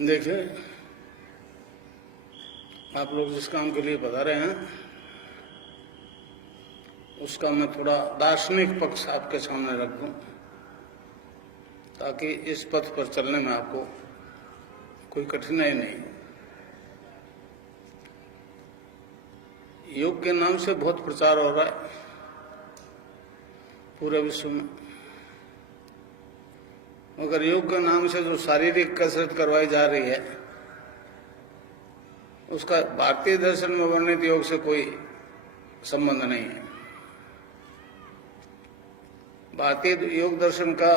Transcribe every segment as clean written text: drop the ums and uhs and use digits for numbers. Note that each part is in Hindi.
देखिए, आप लोग जिस काम के लिए पधारे हैं उसका मैं थोड़ा दार्शनिक पक्ष आपके सामने रख दूं, ताकि इस पथ पर चलने में आपको कोई कठिनाई नहीं हो। योग के नाम से बहुत प्रचार हो रहा है पूरे विश्व में, मगर योग के नाम से जो शारीरिक कसरत करवाई जा रही है उसका भारतीय दर्शन में वर्णित योग से कोई संबंध नहीं है। भारतीय योग दर्शन का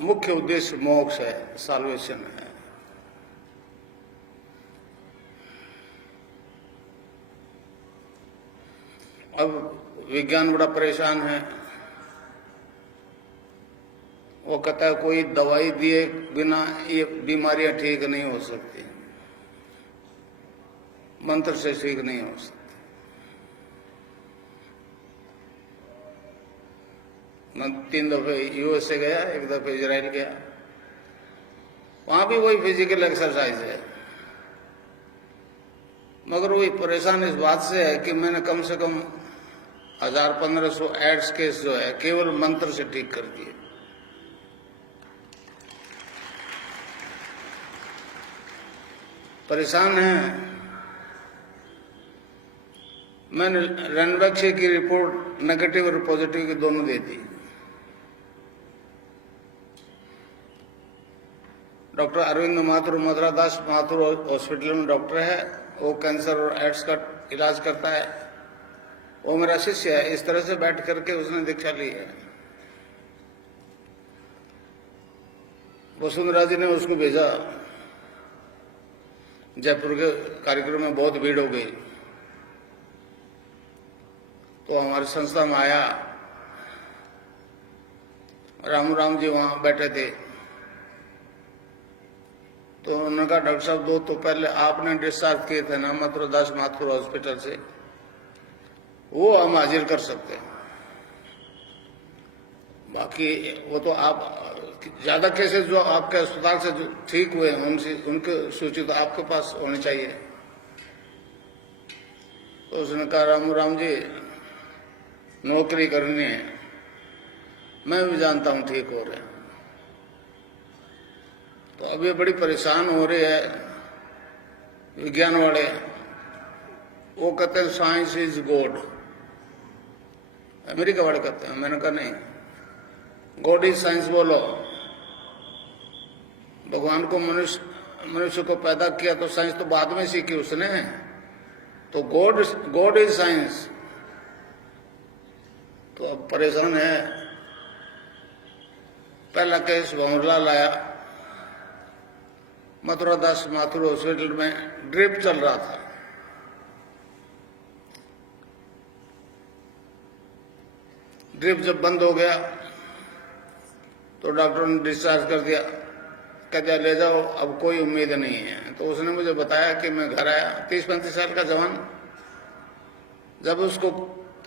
मुख्य उद्देश्य मोक्ष है, साल्वेशन है। अब विज्ञान बड़ा परेशान है, वो कहता है कोई दवाई दिए बिना ये बीमारियां ठीक नहीं हो सकती, मंत्र से ठीक नहीं हो सकती। मैं 3 दफे यूएसए गया, 1 दफे इजराइल गया, वहां भी वही फिजिकल एक्सरसाइज है, मगर वही परेशान इस बात से है कि मैंने कम से कम 1000-1500 एड्स केस जो है केवल मंत्र से ठीक कर दिए। परेशान है। मैंने रणबक्षे की रिपोर्ट नेगेटिव और पॉजिटिव की दोनों दे दी। डॉक्टर अरविंद माथुर, मधुरादास माथुर हॉस्पिटल में डॉक्टर है, वो कैंसर और एड्स का इलाज करता है, वो मेरा शिष्य है। इस तरह से बैठ करके उसने दीक्षा ली है। वसुंधरा जी ने उसको भेजा, जयपुर के कार्यक्रम में बहुत भीड़ हो गई, तो हमारी संस्था में आया, राम जी वहां बैठे थे, तो उन्होंने कहा डॉक्टर साहब 2 तो पहले आपने डिस्चार्ज किए थे ना मथुरादास माथुर हॉस्पिटल से, वो हम हाजिर कर सकते हैं, बाकी वो तो आप ज्यादा केसेस जो आपके अस्पताल से जो ठीक हुए हैं उनके सूची तो आपके पास होनी चाहिए। तो उसने कहा राम जी नौकरी करनी है, मैं भी जानता हूं ठीक हो रहे हैं। तो अब ये बड़ी परेशान हो रही है विज्ञान वाले, वो कहते हैं साइंस इज गॉड, अमेरिका वाले कहते हैं। मैंने कहा नहीं, गॉड इज साइंस बोलो। भगवान को मनुष्य को पैदा किया तो साइंस तो बाद में सीखी उसने, तो गॉड इज साइंस। तो अब परेशान है। पहला केस भंवरलाल आया, मथुरादास माथुर हॉस्पिटल में ड्रिप चल रहा था, ड्रिप जब बंद हो गया तो डॉक्टर ने डिस्चार्ज कर दिया, कहते ले जाओ अब कोई उम्मीद नहीं है। तो उसने मुझे बताया कि मैं घर आया, 30-35 साल का जवान, जब उसको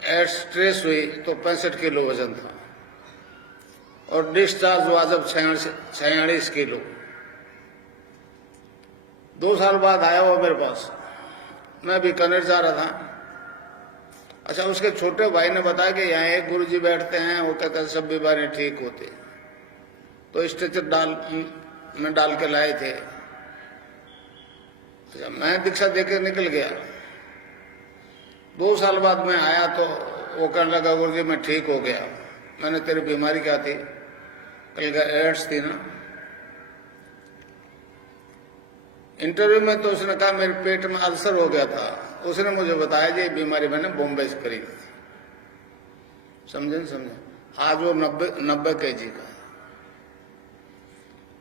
एड्स ट्रेस हुई तो 65 किलो वजन था और डिस्चार्ज हुआ जब 46 किलो। 2 साल बाद आया वो मेरे पास, मैं बीकानेर जा रहा था। अच्छा, उसके छोटे भाई ने बताया कि यहाँ एक गुरुजी बैठते हैं, वो कहते हैं सब बीमारियां ठीक होती, तो स्ट्रेचर में डाल के लाए थे। तो मैं दीक्षा देकर निकल गया। 2 साल बाद मैं आया तो वो कहने लगा गुरुजी मैं ठीक हो गया। मैंने तेरी बीमारी क्या थी? कल का एड्स थी ना। इंटरव्यू में तो उसने कहा मेरे पेट में अल्सर हो गया था। उसने मुझे बताया कि ये बीमारी मैंने बॉम्बे से करी थी। समझे? आज वो 90 kg का।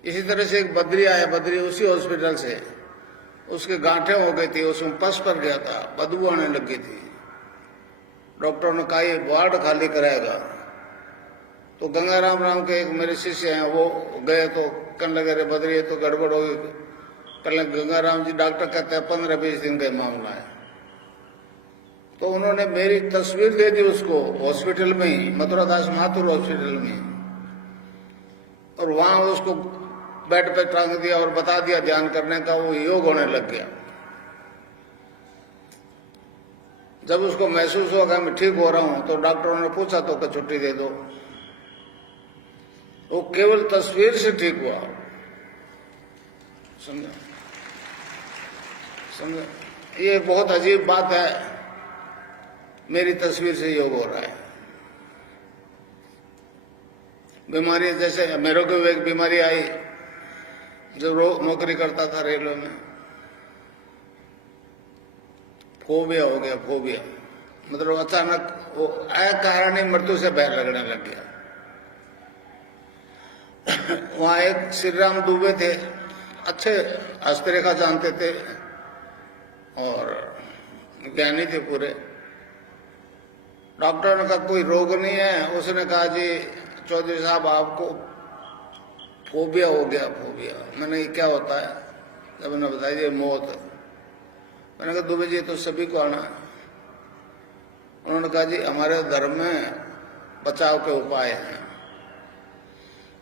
इसी तरह से एक बद्री आया, बद्री उसी हॉस्पिटल से, उसके गांठें हो गई थी, उसमें पस पर गया था, बदबू आने लगी थी। डॉक्टर ने कहा ये वार्ड खाली कराएगा। तो गंगाराम के एक मेरे शिष्य हैं, वो गए तो कहने लगे रे बद्री ये तो गड़बड़ हो गई। कहने गंगाराम जी डॉक्टर कहते हैं 15-20 दिन का मामला है। तो उन्होंने मेरी तस्वीर दे दी उसको हॉस्पिटल में ही, मथुरादास माथुर हॉस्पिटल में, और वहां उसको बेड पे टांग दिया और बता दिया ध्यान करने का, वो योग होने लग गया। जब उसको महसूस हुआ कि मैं ठीक हो रहा हूं तो डॉक्टरों ने पूछा तो कि छुट्टी दे दो। वो केवल तस्वीर से ठीक हुआ। समझो समझो, ये बहुत अजीब बात है। मेरी तस्वीर से योग हो रहा है। बीमारी जैसे मेरे को एक बीमारी आई जब नौकरी करता था रेलवे में, फोबिया हो गया। फोबिया मतलब अचानक वो अकारण ही मृत्यु से भय लगने लग गया। वहां एक श्री राम दुबे थे, अच्छे हस्तरेखा जानते थे और ज्ञानी थे पूरे। डॉक्टर ने कहा कोई रोग नहीं है। उसने कहा जी चौधरी साहब आपको फोबिया हो गया। फोबिया मैंने ये क्या होता है? जब मैंने बताया ये मौत है। मैंने कहा दुबे जी तो सभी को आना है। उन्होंने कहा जी हमारे धर्म में बचाव के उपाय हैं।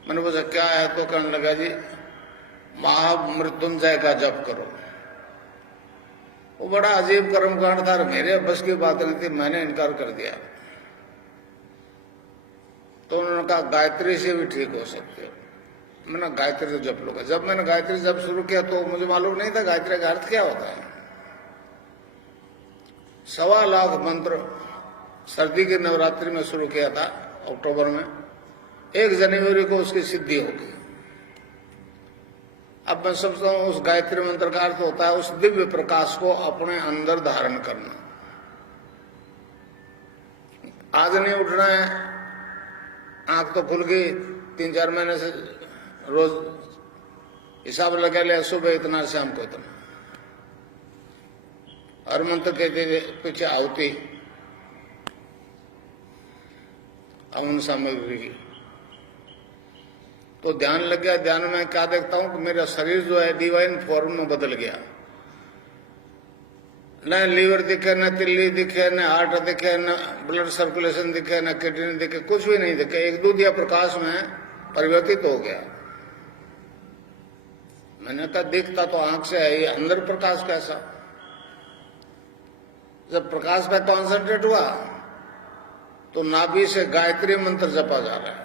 मैंने पूछा क्या है? तो कहने लगा जी महामृत्युंजय का जप करो। वो बड़ा अजीब कर्मकांड था, मेरे बस की बात नहीं थी, मैंने इनकार कर दिया। तो उन्होंने कहा गायत्री से भी ठीक हो सकते हो। मैंने गायत्री से जप लूंगा। जब मैंने गायत्री जप शुरू किया तो मुझे मालूम नहीं था गायत्री का अर्थ क्या होता है। 1.25 लाख मंत्र सर्दी के नवरात्रि में शुरू किया था अक्टूबर में। 1 जनवरी को उसकी सिद्धि होगी। अब मैं समझता हूं उस गायत्री मंत्र का अर्थ होता है उस दिव्य प्रकाश को अपने अंदर धारण करना। आज नहीं उठना है, आंख तो खुल गई, 3-4 महीने से रोज हिसाब लगा लिया, सुबह इतना शाम को इतना। हर मंत्र के पीछे आहुति हवन सामग्री की। तो ध्यान लग गया। ध्यान में क्या देखता हूं कि मेरा शरीर जो है डिवाइन फॉर्म में बदल गया। न लीवर दिखे, न तिल्ली दिखे, न हार्ट दिखे, न ब्लड सर्कुलेशन दिखे, न किडनी दिखे, कुछ भी नहीं दिखे। एक दूधिया प्रकाश में परिवर्तित हो गया। मैंने कहा दिखता तो आंख से है, ये अंदर प्रकाश कैसा? जब प्रकाश पे कॉन्सेंट्रेट हुआ तो नाभि से गायत्री मंत्र जपा जा रहा है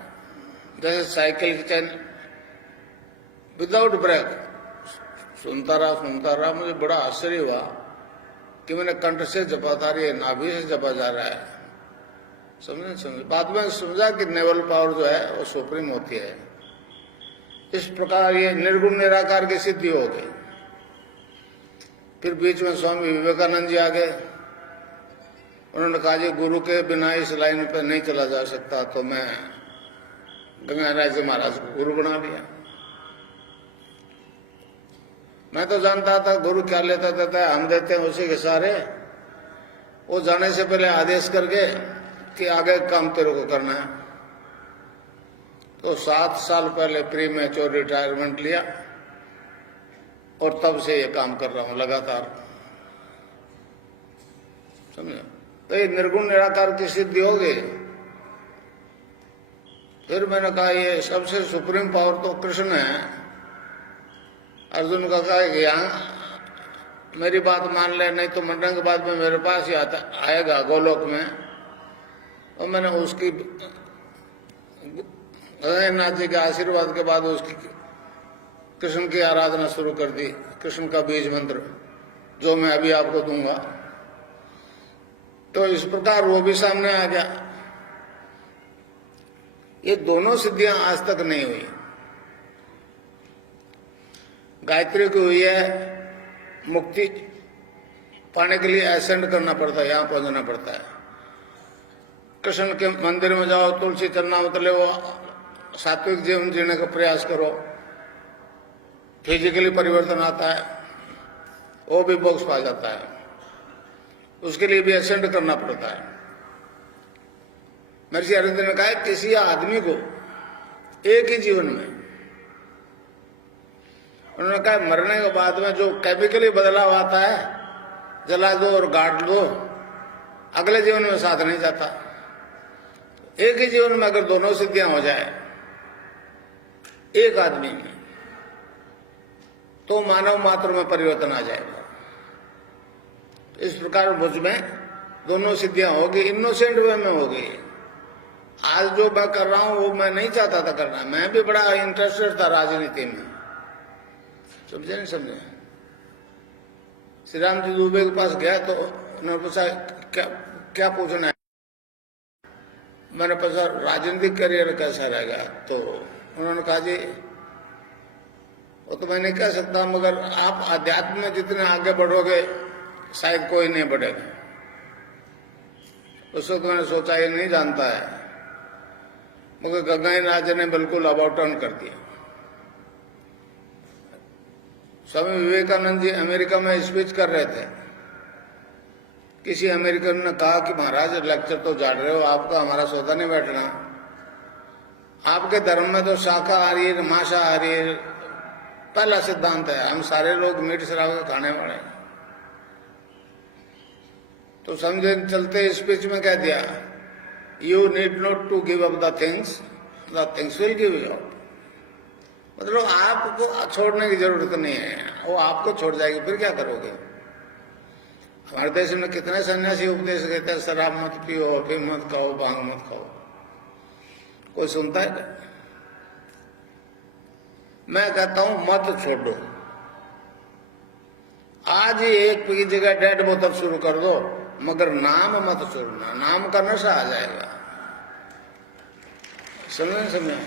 जैसे साइकिल की चैन, विदाउट ब्रेक। सुनता रहा। मुझे बड़ा आश्चर्य हुआ कि मैंने कंठ से जपा था, ये नाभि से जपा जा रहा है। समझे। बाद में समझा कि नेवल पावर जो है वो सुप्रीम होती है। इस प्रकार ये निर्गुण निराकार की सिद्धि हो गई। फिर बीच में स्वामी विवेकानंद जी आ गए। उन्होंने कहा जी गुरु के बिना इस लाइन पर नहीं चला जा सकता, तो मैं गंगाराय जी महाराज को गुरु बना लिया। मैं तो जानता था गुरु क्या लेता देता है, हम देते हैं उसी के सारे। वो जाने से पहले आदेश करके कि आगे काम तेरे को करना है। तो 7 साल पहले प्री मैच्योर रिटायरमेंट लिया और तब से ये काम कर रहा हूं लगातार। समझे। तो ये निर्गुण निराकार की सिद्धि हो गई। फिर मैंने कहा ये सबसे सुप्रीम पावर तो कृष्ण है। अर्जुन का कहा कि यहाँ मेरी बात मान ले, नहीं तो मरने के बाद में मेरे पास ही आएगा गोलोक में। और मैंने उसकी नाथ जी के आशीर्वाद के बाद उसकी कृष्ण की आराधना शुरू कर दी। कृष्ण का बीज मंत्र जो मैं अभी आपको दूंगा। तो इस प्रकार वो भी सामने आ गया। ये दोनों सिद्धियां आज तक नहीं हुई। गायत्री को हुई है, मुक्ति पाने के लिए असेंड करना पड़ता है, यहां पहुंचना पड़ता है। कृष्ण के मंदिर में जाओ, तुलसी चरनामृत ले, वो सात्विक जीवन जीने का प्रयास करो, फिजिकली परिवर्तन आता है, वो भी मोक्ष पा जाता है। उसके लिए भी असेंड करना पड़ता है। महर्षि अरविंद ने कहा किसी आदमी को एक ही जीवन में, उन्होंने कहा मरने के बाद में जो केमिकली बदलाव आता है, जला दो और गाड़ दो, अगले जीवन में साथ नहीं जाता। एक ही जीवन में अगर दोनों सिद्धियां हो जाए एक आदमी में, तो मानव मात्र में परिवर्तन आ जाएगा। इस प्रकार मुझ में दोनों सिद्धियां होगी, इनोसेंट वे में होगी। आज जो मैं कर रहा हूं वो मैं नहीं चाहता था करना, मैं भी बड़ा इंटरेस्टेड था राजनीति में, समझे नहीं समझे। श्री राम जी दुबे के पास गया तो उन्होंने पूछा क्या क्या पूछना है, मैंने पूछा राजनीतिक करियर कैसा रहेगा, तो उन्होंने कहा जी वो तो मैं नहीं कह सकता, मगर आप अध्यात्म में जितने आगे बढ़ोगे शायद कोई नहीं बढ़ेगा। उस वक्त मैंने सोचा ये नहीं जानता है, मगर गंगाई राजा ने बिल्कुल अबाउट टर्न कर दिया। स्वामी विवेकानंद जी अमेरिका में स्पीच कर रहे थे, किसी अमेरिकन ने कहा कि महाराज लेक्चर तो झाड़ रहे हो, आपका हमारा सौदा नहीं बैठना, आपके धर्म में तो शाकाहारी मांसाहारी पहला सिद्धांत है, हम सारे लोग मीट शराब खाने वाले हैं। तो समझे चलते स्पीच में कह दिया, you need not to give up the things will give you up. मतलब आपको छोड़ने की जरूरत नहीं है, वो आपको छोड़ जाएगी, फिर क्या करोगे। हमारे देश में कितने सन्यासी उपदेश देते हैं, शराब मत पियो, अफीम मत खाओ, भांग मत खाओ, कोई सुनता है क्या। मैं कहता हूं मत छोड़ो, आज ही एक की जगह 1.5 बोतल शुरू कर दो, मगर नाम मत छोड़ना, नाम का नशा आ जाएगा। समझे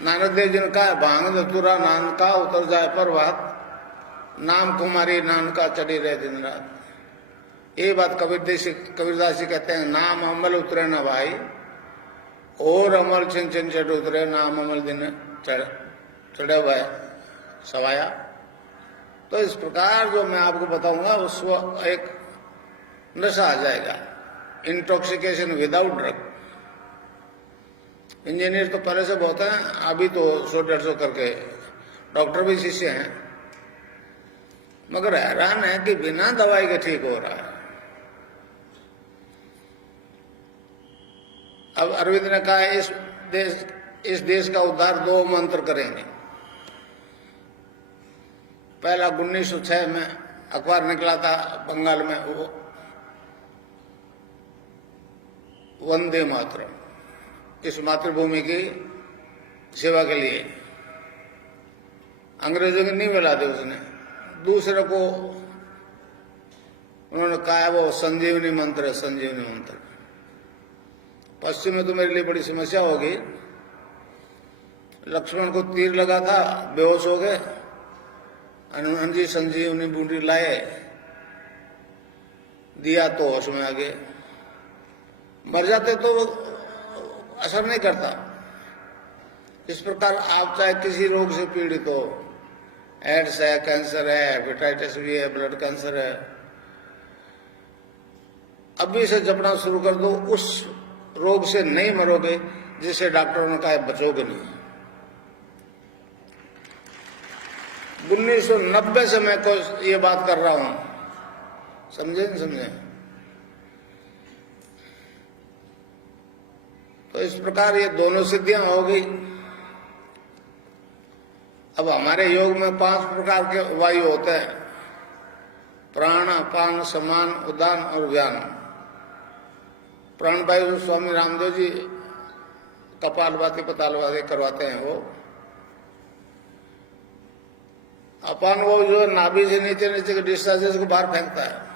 नानक देव जी ने कहा, भांग धतूरा नान का उतर जाए परवात, नाम कुमारी नानका चढ़ी रहे दिन रात। ये बात कबीरदास जी कहते हैं, नाम अमल उतरे न भाई, और अमल छिन छिन चढ़ उतरे, नाम अमल दिन चढ़े हुआ सवाया। तो इस प्रकार जो मैं आपको बताऊंगा उसको एक नशा आ जाएगा, इंटॉक्सिकेशन विदाउट ड्रग। इंजीनियर तो पहले से बहुत है, अभी तो 100-150 करके डॉक्टर भी शिष्य हैं, मगर हैरान है कि बिना दवाई के ठीक हो रहा है। अब अरविंद ने कहा इस देश का उद्धार 2 मंत्र करेंगे। पहला 1906 में अखबार निकला था बंगाल में, वो वंदे मातरम, इस मातृभूमि की सेवा के लिए। अंग्रेजों के नहीं मिला थे उसने, दूसरे को उन्होंने कहा है वो संजीवनी मंत्र है, संजीवनी मंत्र। पश्चिम में तो मेरे लिए बड़ी समस्या होगी। लक्ष्मण को तीर लगा था, बेहोश हो गए, हनुमान जी संजीवनी बूंदी लाए, दिया तो होश में आ गए। मर जाते तो असर नहीं करता। इस प्रकार आप चाहे किसी रोग से पीड़ित हो, एड्स है, कैंसर है, हेपेटाइटिस भी है, ब्लड कैंसर है, अभी से जपना शुरू कर दो, उस रोग से नहीं मरोगे जिसे डॉक्टरों ने कहा बचोगे नहीं। 1990 से मैं को ये बात कर रहा हूं, समझे नहीं समझे। तो इस प्रकार ये दोनों सिद्धियां हो गई। अब हमारे योग में 5 प्रकार के वायु होते हैं, प्राण, अपान, समान, उदान और व्यान। प्राण वायु स्वामी रामदेव जी कपालभाति पतालभाति करवाते हैं वो। अपान वो जो नाभि से नीचे नीचे के डिस्चार्जेस को बाहर फेंकता है।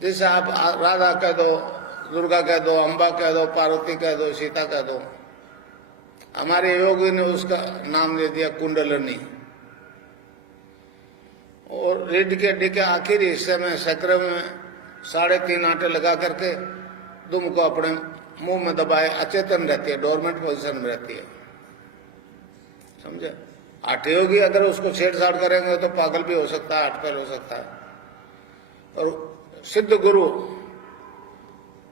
जैसे आप राधा कह दो, दुर्गा कह दो, अम्बा कह दो, पार्वती कह दो, सीता कह दो, हमारे योगी ने उसका नाम दे दिया कुंडलनी। और रीढ़ के हड्डी के आखिरी हिस्से में सक्र में 3.5 आंटे लगा करके दुम को अपने मुंह में दबाए, अचेतन रहती है, डोरमेंट पोजीशन में रहती है, समझे। 8 योगी अगर उसको छेड़छाड़ करेंगे तो पागल भी हो सकता है, 8 पैर हो सकता है। और सिद्ध गुरु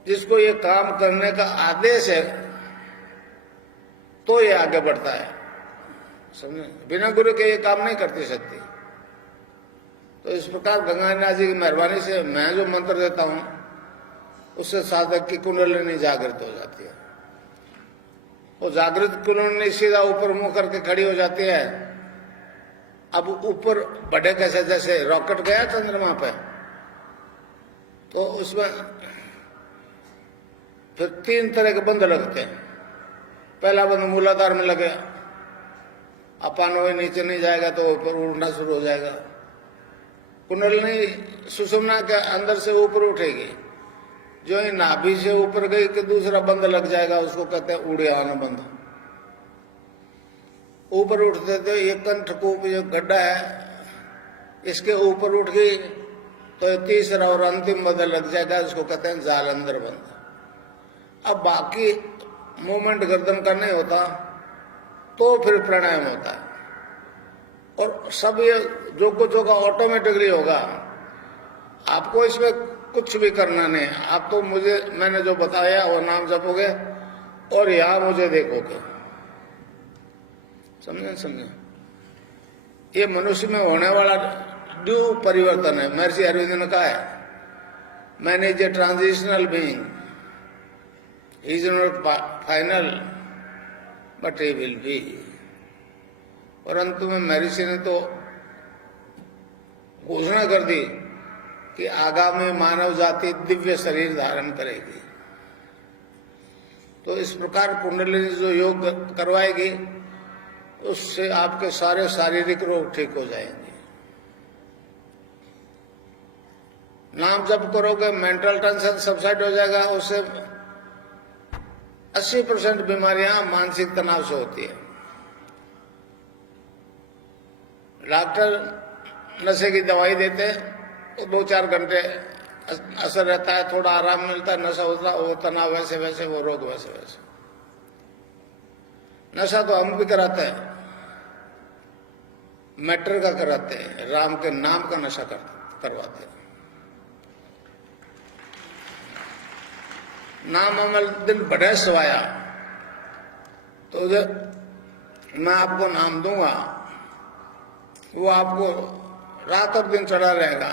जिसको ये काम करने का आदेश है तो ये आगे बढ़ता है, समझे। बिना गुरु के ये काम नहीं करती सकती। तो इस प्रकार गंगानाथ जी की मेहरबानी से मैं जो मंत्र देता हूं उससे साधक की कुंडलिनी जागृत हो जाती है। वो जागृत कॉलोनी सीधा ऊपर मुंह करके खड़ी हो जाती है। अब ऊपर बढ़े कैसे, जैसे रॉकेट गया चंद्रमा पे, तो उसमें फिर 3 तरह के बंद लगते हैं। पहला बंद मूलाधार में लगे, अपन वो नीचे नहीं जाएगा तो ऊपर उड़ना शुरू हो जाएगा। कुंडलिनी सुषुम्ना के अंदर से ऊपर उठेगी, जो ही नाभि से ऊपर गई कि दूसरा बंद लग जाएगा, उसको कहते हैं उड़ियान बंद। ऊपर उठते तो ये कंठकूप जो गड्ढा है, इसके ऊपर उठ गई तो तीसरा और अंतिम बंद लग जाएगा, उसको कहते हैं जालंधर बंद। अब बाकी मूवमेंट गर्दन का नहीं होता तो फिर प्राणायाम होता है, और सब ये जो कुछ होगा ऑटोमेटिकली होगा। आपको इसमें कुछ भी करना नहीं, आप तो मैंने जो बताया वो नाम जपोगे और यहां मुझे देखोगे। समझे? ये मनुष्य में होने वाला ड्यू परिवर्तन है। महर्षि अरविंद ने कहा है, man is a transitional being, he is not final but he will be। परंतु में महर्षि ने तो घोषणा कर दी कि आगामी मानव जाति दिव्य शरीर धारण करेगी। तो इस प्रकार कुंडलिनी जो योग करवाएगी, उससे आपके सारे शारीरिक रोग ठीक हो जाएंगे। नाम जप करोगे, मेंटल टेंशन सबसाइड हो जाएगा। उससे 80% बीमारियां मानसिक तनाव से होती है। डॉक्टर नशे की दवाई देते तो 2-4 घंटे असर रहता है, थोड़ा आराम मिलता है, नशा होता, वो तनाव वैसे वैसे, वो रोग वैसे वैसे। नशा तो हम भी कराते हैं, मैटर का कराते हैं, राम के नाम का नशा करवाते हैं। नाम अमल दिन बढ़े सवाया, तो जो मैं आपको नाम दूंगा वो आपको रात और दिन चढ़ा रहेगा,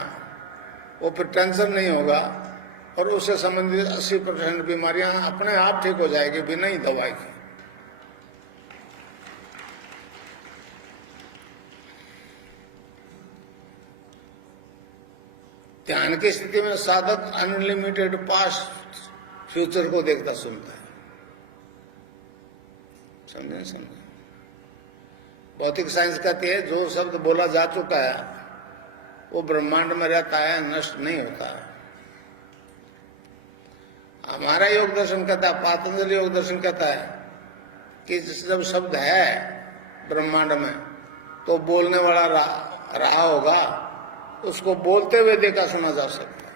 वो फिर टेंशन नहीं होगा, और उससे संबंधित 80% बीमारियां अपने आप ठीक हो जाएगी बिना ही दवाई के। ध्यान की स्थिति में साधक अनलिमिटेड पास्ट फ्यूचर को देखता सुनता है। समझे? भौतिक साइंस कहती है जो शब्द बोला जा चुका है वो ब्रह्मांड में रहता है, नष्ट नहीं होता है। हमारा योग दर्शन कहता है, पातंजल योग दर्शन कहता है कि जब शब्द है ब्रह्मांड में तो बोलने वाला रहा होगा, उसको बोलते हुए देखा सुना जा सकता है।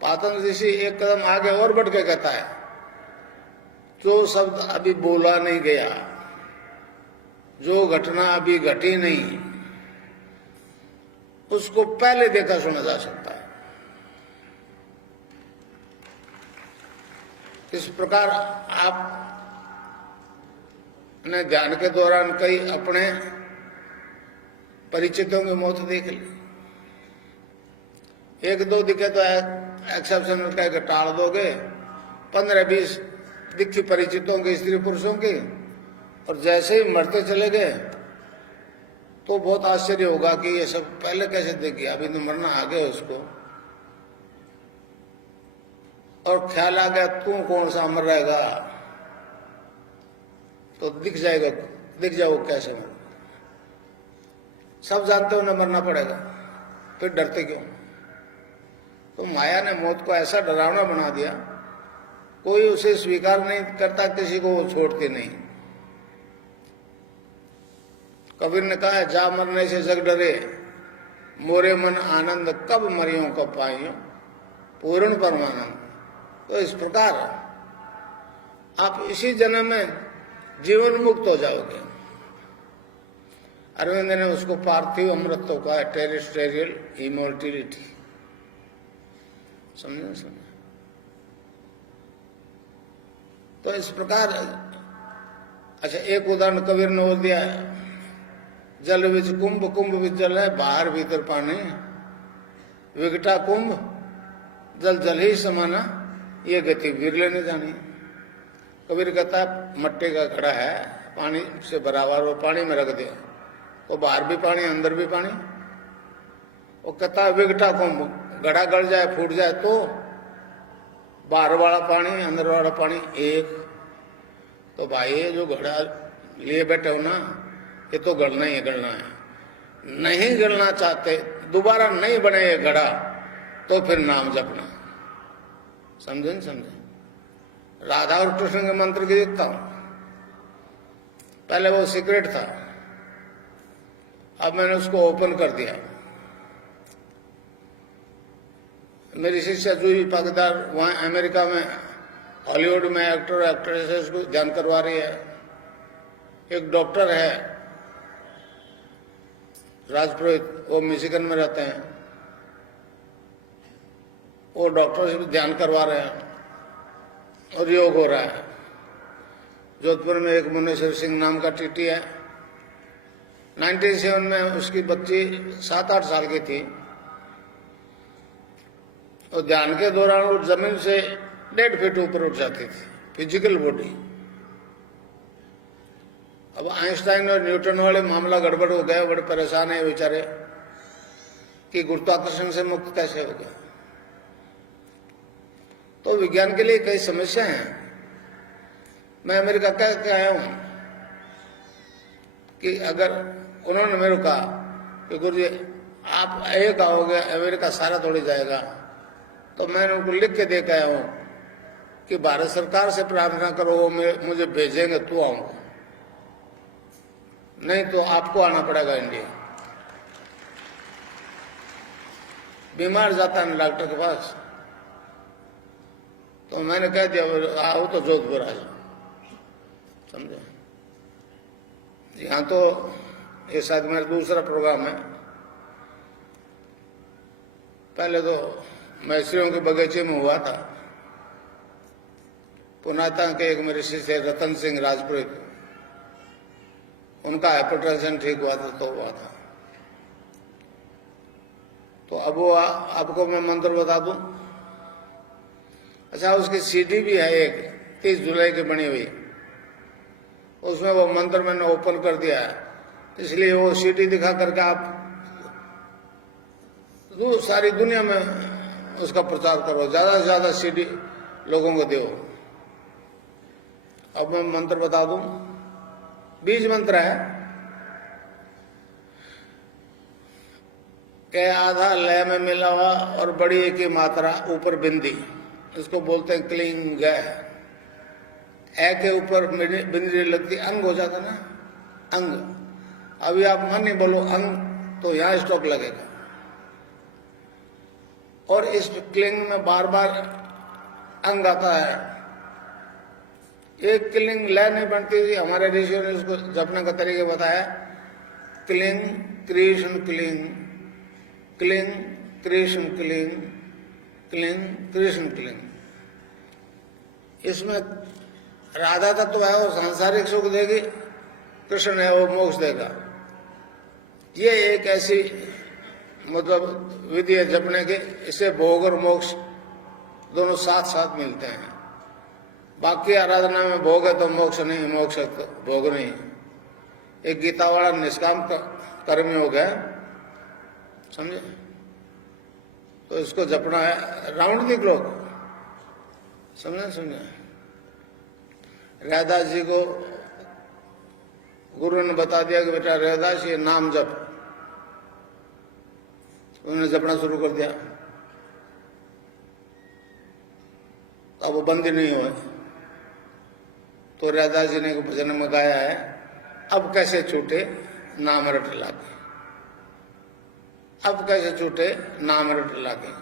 पातंजल ऋषि एक कदम आगे और बढ़ के कहता है, जो शब्द अभी बोला नहीं गया, जो घटना अभी घटी नहीं, उसको पहले देखा सुना जा सकता है। इस प्रकार आप अपने ध्यान के दौरान कई अपने परिचितों की मौत देख ली। 1-2 दिखे तो एक्सेप्शन कह टाल दोगे, 15-20 दिखी परिचितों के, स्त्री पुरुषों की, और जैसे ही मरते चले गए तो बहुत आश्चर्य होगा कि ये सब पहले कैसे देख गया, अभी तो मरना आ गया उसको, और ख्याल आ गया तू कौन सा मर रहेगा, तो दिख जाओ कैसे मर। सब जानते हो न मरना पड़ेगा, फिर डरते क्यों? तो माया ने मौत को ऐसा डरावना बना दिया, कोई उसे स्वीकार नहीं करता, किसी को वो छोड़ती नहीं। कबीर ने कहा है, जा मरने से जग डरे, मोरे मन आनंद कब मरियों को पाइयो, पूर्ण परमानंद। तो इस प्रकार आप इसी जन्म में जीवन मुक्त हो जाओगे। अरविंद ने उसको पार्थिव अमृत तो कहा है, टेरेस्ट्रियल इमोर्टिलिटी। समझे? तो इस प्रकार, अच्छा एक उदाहरण कबीर ने वो दिया है, जल विच कुंभ, कुंभ विच जल है, बाहर भीतर पानी, विकटा कुंभ जल जल ही समाना, ये गति विरले ने जानी। कबीर कहता है मट्टी का घड़ा है, पानी से भरा हुआ, वो पानी में रख दिया, वो बाहर भी पानी अंदर भी पानी। वो कहता है विघटा को घड़ा गड़ जाए फूट जाए तो बाहर वाला पानी अंदर वाला पानी एक। तो भाई ये जो घड़ा लिए बैठे हो ना, ये तो गड़ना ही गड़ना है। नहीं गड़ना चाहते, दोबारा नहीं बने ये घड़ा, तो फिर नाम जपना। समझे नहीं समझे? राधा और कृष्ण के मंत्र की देखता हूं, पहले वो सीक्रेट था, अब मैंने उसको ओपन कर दिया। मेरी शिष्या जूही पागदार वहां अमेरिका में हॉलीवुड में एक्टर एक्ट्रेसेस को ध्यान करवा रही है। एक डॉक्टर है राजपुरोहित, वो मिशिगन में रहते हैं, वो डॉक्टर से भी ध्यान करवा रहे हैं और योग हो रहा है। जोधपुर में एक मुनेश्वर सिंह नाम का टीटी है, 97 में उसकी बच्ची 7-8 साल की थी। और ध्यान के दौरान वो जमीन से 1.5 फीट ऊपर उठ जाती थी, फिजिकल बॉडी। अब आइंस्टाइन और न्यूटन वाले मामला गड़बड़ हो गए, बड़े परेशान है बेचारे कि गुरुत्वाकर्षण से मुक्त कैसे हो गया। तो विज्ञान के लिए कई समस्या हैं। मैं अमेरिका कह के आया हूं कि अगर उन्होंने मेरे को कहा कि गुरुजी आप एक आओगे अमेरिका सारा थोड़ी जाएगा, तो मैंने उनको लिख के दे के आया हूं कि भारत सरकार से प्रार्थना करो वो मुझे भेजेंगे तो आऊंगा, नहीं तो आपको आना पड़ेगा इंडिया। बीमार जाता है ना डॉक्टर के पास, तो मैंने कह दिया आओ तो जोधपुर आ जाओ। समझे? यहाँ तो ये शायद मेरा दूसरा प्रोग्राम है। पहले तो मैत्रियों के बगीचे में हुआ था, पुनाता के एक मेरे शिष्य रतन सिंह राजपुरोहित, उनका हाइपरटेंशन ठीक हुआ था तो हुआ था। तो अब वो आपको मैं मंत्र बता दूं। अच्छा, उसकी सीडी भी है एक 30 जुलाई की बनी हुई, उसमें वो मंत्र मैंने ओपन कर दिया है, इसलिए वो सीडी दिखा करके आप सारी दुनिया में उसका प्रचार करो, ज्यादा से ज्यादा सीडी लोगों को दो। अब मैं मंत्र बता दूं, बीज मंत्र है के आधा लय में मिला हुआ और बड़ी एक ही मात्रा ऊपर बिंदी, इसको बोलते हैं क्लिंग। ए के ऊपर बिंदी लगती अंग हो जाता ना, अंग। अभी आप मन नहीं बोलो अंग, तो यहां स्टॉक लगेगा। और इस क्लिंग में बार बार अंग आता है। एक क्लिंग लय नहीं बनती थी, हमारे ऋषियों ने इसको जपने का तरीका बताया। Cling Krishna cling, cling Krishna cling, cling Krishna cling. इसमें राधा तत्व है, वो सांसारिक सुख देगी, कृष्ण है वो मोक्ष देगा। ये एक ऐसी मतलब विधि है जपने की, इससे भोग और मोक्ष दोनों साथ साथ मिलते हैं। बाकी आराधना में भोग है तो मोक्ष नहीं, मोक्ष है तो भोग नहीं। एक गीता वाला निष्काम कर्म हो गया, समझे? तो इसको जपना है राउंड द क्लॉक। समझे? रैदास जी को गुरु ने बता दिया कि बेटा रैदास ये नाम जप, उन्होंने जपना शुरू कर दिया। अब वो बंद नहीं हुए, तो रैदास जी ने भजन में गाया है, अब कैसे छूटे नाम रट लागे, अब कैसे छूटे नाम रट लागे।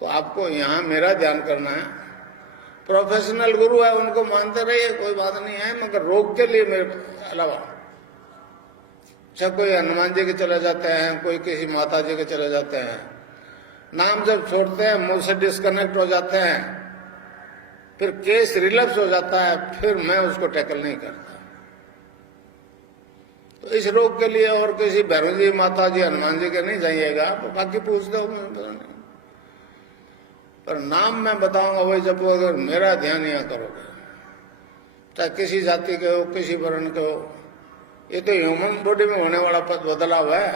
तो आपको यहाँ मेरा ध्यान करना है। प्रोफेशनल गुरु है, उनको मानते रहिए, कोई बात नहीं है, मगर रोग के लिए मेरे अलावा। अच्छा, कोई हनुमान जी के चले जाते हैं, कोई किसी माता जी के चले जाते हैं, नाम जब छोड़ते हैं मुंह से डिस्कनेक्ट हो जाते हैं, फिर केस रिलैप्स हो जाता है, फिर मैं उसको टैकल नहीं करता। तो इस रोग के लिए और किसी भैरव जी, माता जी, हनुमान जी के नहीं जाइएगा, तो बाकी पूछ दो, पर नाम मैं बताऊंगा वही जब अगर मेरा ध्यान यहाँ करोगे। चाहे किसी जाति के हो, किसी वर्ण के हो। ये तो ह्यूमन बॉडी में होने वाला बदलाव है।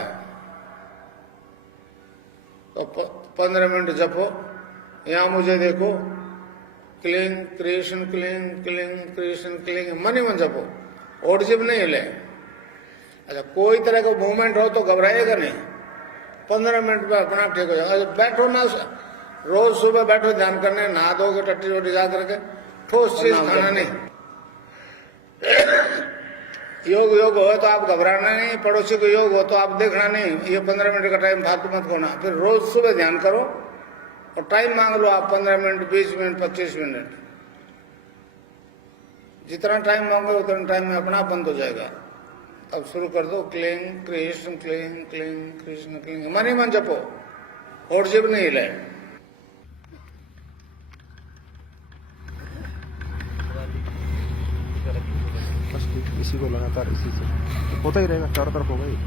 तो 15 मिनट जपो। यहां मुझे देखो, cling Krishna cling cling Krishna cling, मन ही मन जपो, और जिब नहीं हिले। अच्छा, कोई तरह का मूवमेंट हो तो घबराएगा नहीं, 15 मिनट में अपना आप ठीक हो जाएगा। बैठो ना, रोज सुबह बैठो ध्यान करने, नहा दोगे टट्टी रोटी जा करके, ठोस चीज खाना नहीं। योग योग हो तो आप घबराना नहीं, पड़ोसी को योग हो तो आप देखना नहीं, ये 15 मिनट का टाइम फालतू मत खोना। फिर रोज सुबह ध्यान करो और टाइम मांग लो आप, 15 मिनट, 20 मिनट, 25 मिनट, जितना टाइम मांगो उतना टाइम में अपना बंद हो जाएगा। अब शुरू कर दो, cling Krishna cling cling Krishna cling, मन ही मन जपो, और जिब नहीं हिले। बस ठीक, इसी को लगातार इसी से होता ही रहेगा, चारों तरफ होगा ही।